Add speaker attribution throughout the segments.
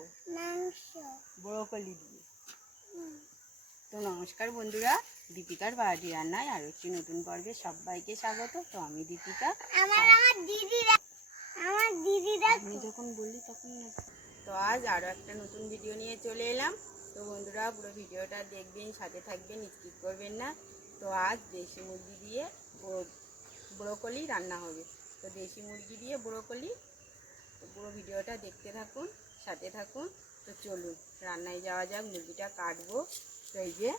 Speaker 1: বানাবো
Speaker 2: ব্রোকলি দিয়ে। তো নমস্কার বন্ধুরা দীপিকার বাড়ি রান্নায় আর একটি নতুন পর্বে সবাইকে স্বাগত। তো আমি দীপিকা।
Speaker 1: আমার আমার দিদিরা আমার দিদিরা
Speaker 2: আপনি যখন বললি তখন তো আজ আরও একটা নতুন ভিডিও নিয়ে চলে এলাম। তো বন্ধুরা পুরো ভিডিওটা দেখবেন সাথে থাকবেন স্কিপ করবেন না। তো আজ দেশি মুরগি দিয়ে ব্রো- ব্রোকলি রান্না হবে। তো দেশি মুরগি দিয়ে ব্রোকলি। তো পুরো ভিডিওটা দেখতে থাকুন। সাথে থাকুন। তো চলুন রান্নায় যাওয়া যাক মুরগিটা কাটবো। তো এই যে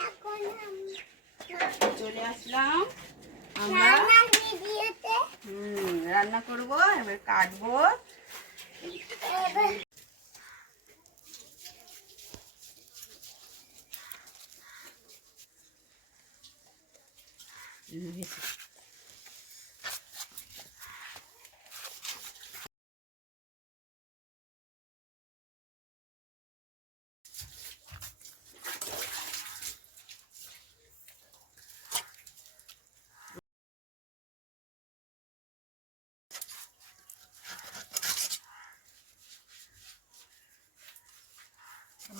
Speaker 1: এখন আমি-
Speaker 2: চলে আসলাম। আমরা হুম রান্না করব এবার কাটবো।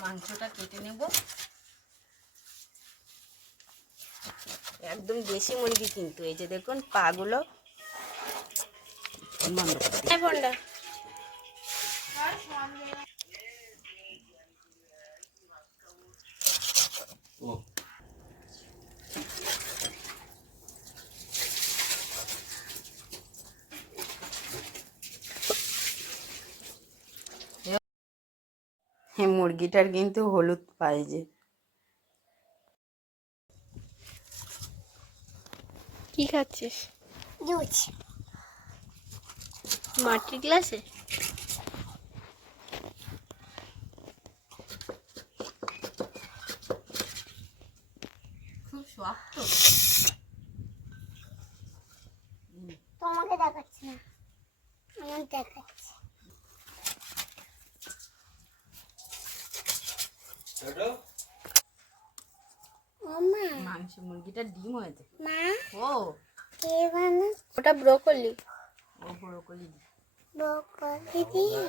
Speaker 2: মাংসটা কেটে নেব। একদম দেশি মুরগি কিন্তু। এই যে দেখুন পাগুলো। বন্ধ করে দিই। মুরগিটার কিন্তু হলুদ পাই যে।
Speaker 3: কি খাচ্ছিস?
Speaker 1: জুস
Speaker 3: মাটির গ্লাসে?
Speaker 2: খুব শক্ত
Speaker 1: তোমাকে দেখাচ্ছি না আমার দেখাচ্ছি ও মা
Speaker 2: মুরগিটা ডিম হয়েছে।
Speaker 1: মা
Speaker 2: ও
Speaker 1: কে বানা
Speaker 3: ওটা ব্রোকলি।
Speaker 2: ও ব্রোকলি।
Speaker 1: বকলি দিয়ে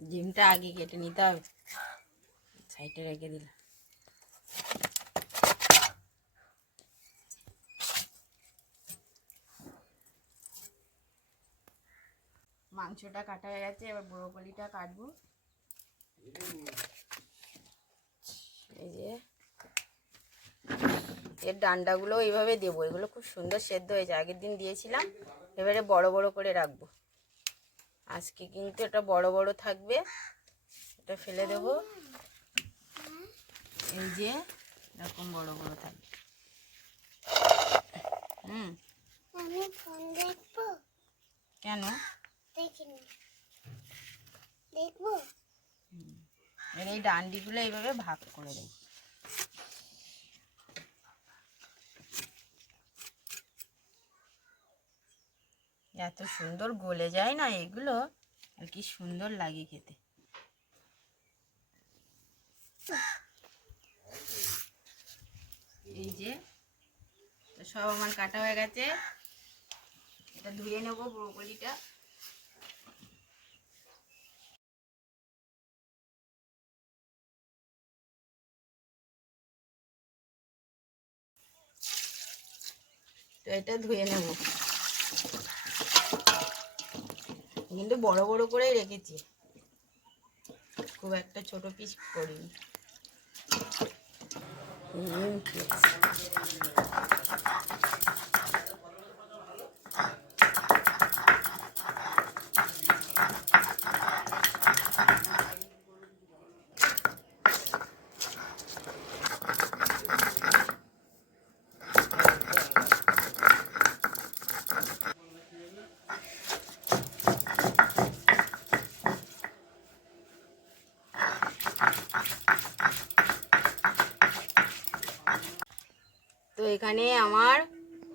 Speaker 2: ডিম ডিমটা আগে কেটে নিতে হবে। সাইডে রেখে দিলাম। মাংসটা কাটা হয়ে গেছে, এবার ব্রোকলিটা কাটবো। এই যে, এর ডান্ডাগুলো এইভাবে দেবো, এগুলো খুব সুন্দর সেদ্ধ হয়েছে আগের দিন দিয়েছিলাম, এবারে বড় বড় করে রাখব। আজকে কিন্তু এটা বড় বড় থাকবে। এটা ফেলে দেব। এই যে এরকম বড় বড় থাকবে। হুম।
Speaker 1: আমি ফোন দেখব?
Speaker 2: কেন?
Speaker 1: দেখিনি। দেখব?
Speaker 2: এর এই ডান্ডিগুলো এইভাবে ভাগ করে দেবো। এত সুন্দর গলে যায় না এগুলো? আর কি সুন্দর লাগে খেতে। এই যে সব আমার কাটা হয়ে গেছে। এটা ধুয়ে নেব ব্রোকলিটা। তো এটা ধুয়ে নেব। কিন্তু বড় বড় করেই রেখেছি। খুব একটা ছোট পিস করিনি। এখানে আমার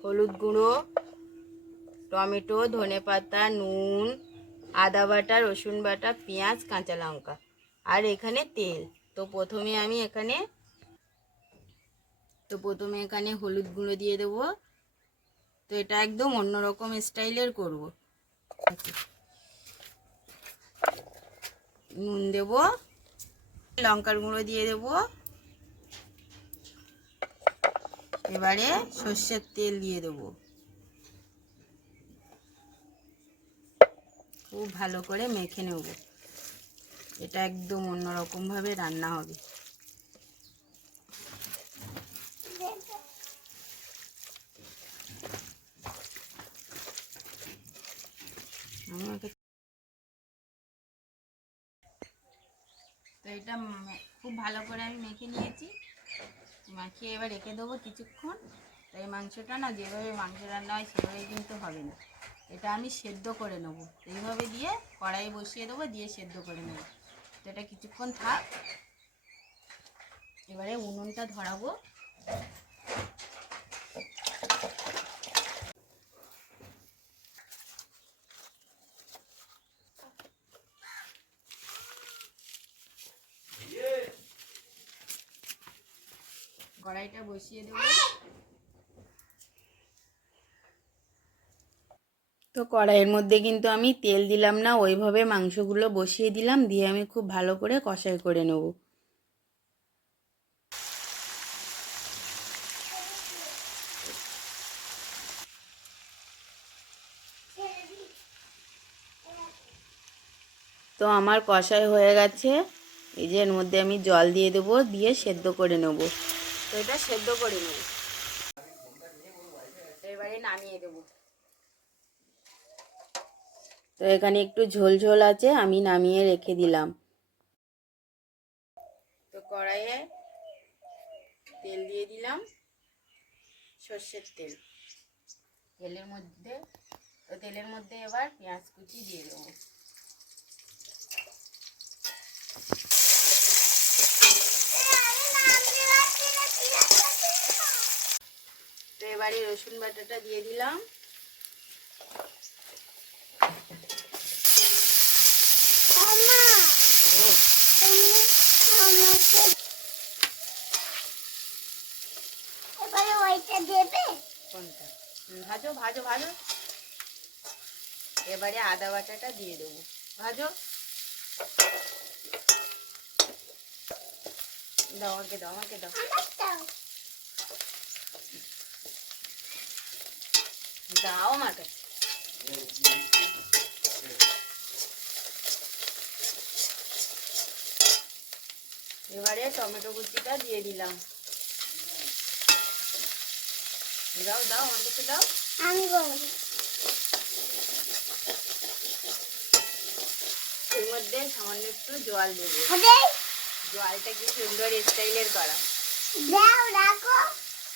Speaker 2: হলুদ গুঁড়ো, টমেটো ধনেপাতা নুন, আদা বাটা, রসুন বাটা, পেঁয়াজ, কাঁচা লঙ্কা আর এখানে তেল। তো প্রথমে আমি এখানে, তো প্রথমে এখানে হলুদ গুঁড়ো দিয়ে দেবো। তো এটা একদম অন্যরকম স্টাইলের করব। নুন দেব, লঙ্কার গুঁড়ো দিয়ে দেবো। এবারে সর্ষের তেল দিয়ে দেবো। খুব ভালো করে মেখে নেব। এটা একদম অন্যরকম ভাবে রান্না হবে। তো এটা খুব ভালো করে আমি মেখে নিয়েছি। মাখিয়ে এবার রেখে দেবো কিছুক্ষণ। তাই মাংসটা না, যেভাবে মাংস রান্না হয়, সেভাবে কিন্তু হবে না। এটা আমি সেদ্ধ করে নেব। এইভাবে দিয়ে কড়াই বসিয়ে দেবো, দিয়ে সেদ্ধ করে নেব। তো এটা কিছুক্ষণ থাক। এবারে উনুনটা ধরাবো। বসিয়ে দেবো। তো কড়াইয়ের মধ্যে কিন্তু আমি তেল দিলাম না, ওইভাবে মাংসগুলো বসিয়ে দিলাম, দিয়ে আমি খুব ভালো করে কষাই করে নেব। তো আমার কষাই হয়ে গেছে, এই যে এর মধ্যে আমি জল দিয়ে দেবো, দিয়ে সেদ্ধ করে নেব। তো এটা সেদ্ধ করে নেব। এবারে নামিয়ে দেবো। তো এখানে একটু ঝোল ঝোল আছে আমি নামিয়ে রেখে দিলাম। তো কড়াইয়ে তেল দিয়ে দিলাম সর্ষের তেল। তেলের মধ্যে তো তেলের মধ্যে এবার পেঁয়াজ কুচি দিয়ে দেবো। তো এবারে রসুন বাটাটা দিয়ে দিলাম। ভাজো ভাজো ভাজো। এবারে আদা বাটাটা দিয়ে দেবো। ভাজো। দাও আমাকে দাও আমাকে দাও। দাও আমার কাছে এবারে টমেটো কুচিটা দিয়ে দিলাম দাও দাও আমার কাছে দাও
Speaker 1: আমি
Speaker 2: এর মধ্যে সামান্য একটু জল দেবো জলটা কি সুন্দর স্টাইলের করা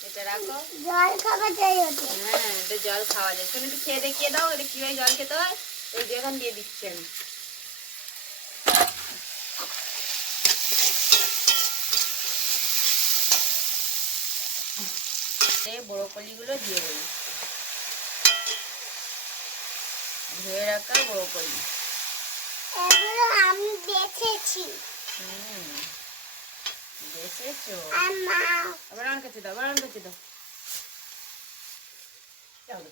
Speaker 2: এটা রাখো।
Speaker 1: জল
Speaker 2: হ্যাঁ এটা জল খাওয়া যায়। শোনো একটু খেয়ে দেখিয়ে দাও এটা কীভাবে জল খেতে হয়। এই যে এখন দিয়ে দিচ্ছি আমি। ব্রোকলিগুলো দিয়ে দেবো। ধুয়ে রাখা ব্রোকলি।
Speaker 1: এগুলো আমি বেছেছি।
Speaker 2: হুম।
Speaker 1: মা
Speaker 2: আবার আমার কাছে দাও আবার আমার কাছে দাও দাও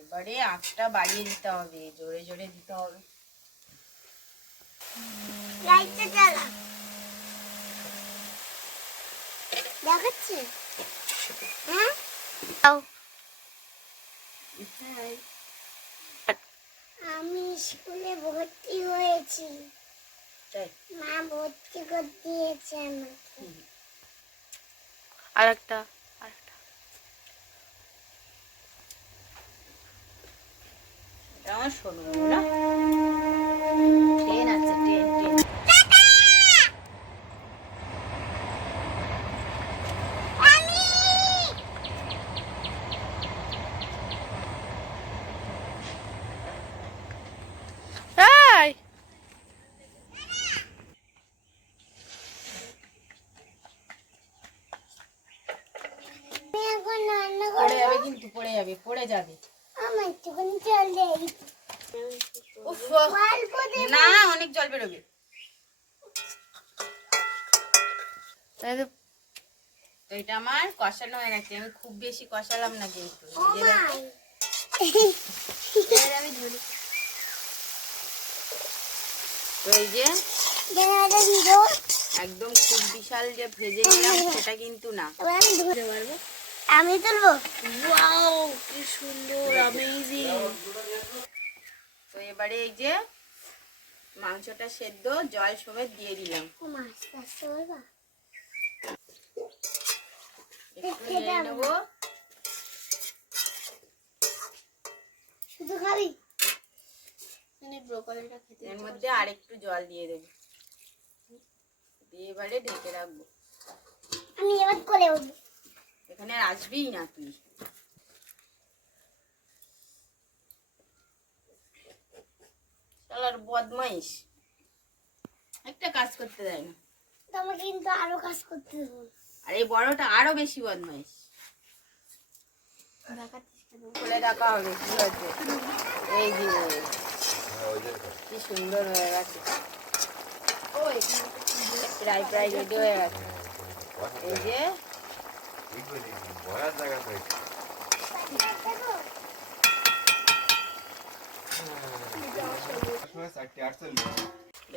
Speaker 2: এবারে আঁচটা বাড়িয়ে দিতে হবে জোরে জোরে দিতে হবে।
Speaker 1: লাইটটা জ্বালা। দেখাচ্ছে? হ্যাঁ? আমি স্কুলে ভর্তি হয়েছি। মা ভর্তি করে দিয়েছে আমাকে।
Speaker 3: আর একটা আর একটা
Speaker 2: আমার শোনো না ট্রেন আছে ট্রেন ট্রেন
Speaker 3: এই
Speaker 1: আমি এখন রান্না
Speaker 2: পড়ে
Speaker 1: করব
Speaker 2: যাবে কিন্তু পড়ে যাবে। না অনেক জল বেরোবে।
Speaker 3: তো
Speaker 2: তো এটা আমার কষানো হয়ে গেছে। আমি খুব বেশি কষালাম না কিন্তু। যে
Speaker 3: আমি ধরি।
Speaker 2: তো এই যে একদম খুব বিশাল যে ভেজে নিলাম সেটা কিন্তু না।
Speaker 1: ধরতে পারব? আমি তুলবো?
Speaker 3: ওয়াও কি সুন্দর অ্যামেজিং
Speaker 2: তো এবারে এই যে মাংসটা সেদ্ধ জল সমেত দিয়ে দিলাম।
Speaker 1: শুধু খাবি?
Speaker 3: মানে
Speaker 2: এর মধ্যে আর একটু জল দিয়ে দেবো। দিয়ে এবারে ঢেকে রাখব।
Speaker 1: আমি এবার করে উঠবো।
Speaker 2: এখানে আর আসবিই না তুই। শালার বদমাইশ। একটা কাজ করতে দেয় না।
Speaker 1: কিন্তু আরও কাজ করতে দেবো
Speaker 2: আর এই বড়টা আরও বেশি বদমাইশ। খুলে দেখা হবে কি হচ্ছে এই যে কি সুন্দর হয়ে গেছে। প্রায় প্রায় রেডি হয়ে গেছে। এই যে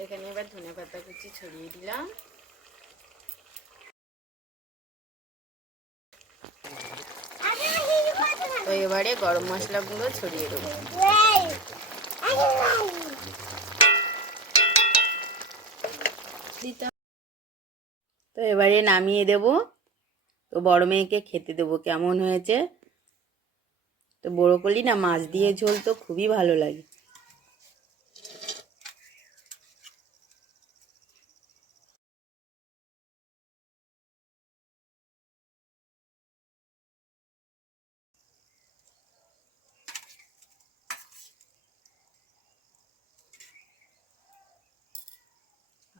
Speaker 2: এখানে এবার ধনে পাতা কুচি ছড়িয়ে দিলাম তো এবারে গরম মশলা গুঁড়ো ছড়িয়ে দেবো তো এবারে নামিয়ে দেব তো বড় মেয়েকে খেতে দেবো, কেমন হয়েছে? তো বড়কলি না, মাছ দিয়ে ঝোল তো খুবই ভালো লাগে।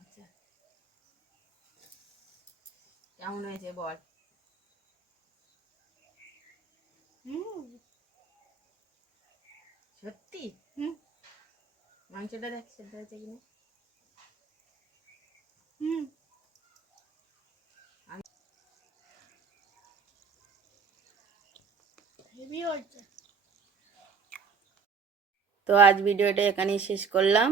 Speaker 2: আচ্ছা। কেমন হয়েছে বল হুম সত্যি? হুম। মাংসটা দেখ সেদ্ধ হয়েছে কিনা? হুম।
Speaker 3: হেভি
Speaker 2: তো আজ ভিডিওটা এখানেই শেষ করলাম।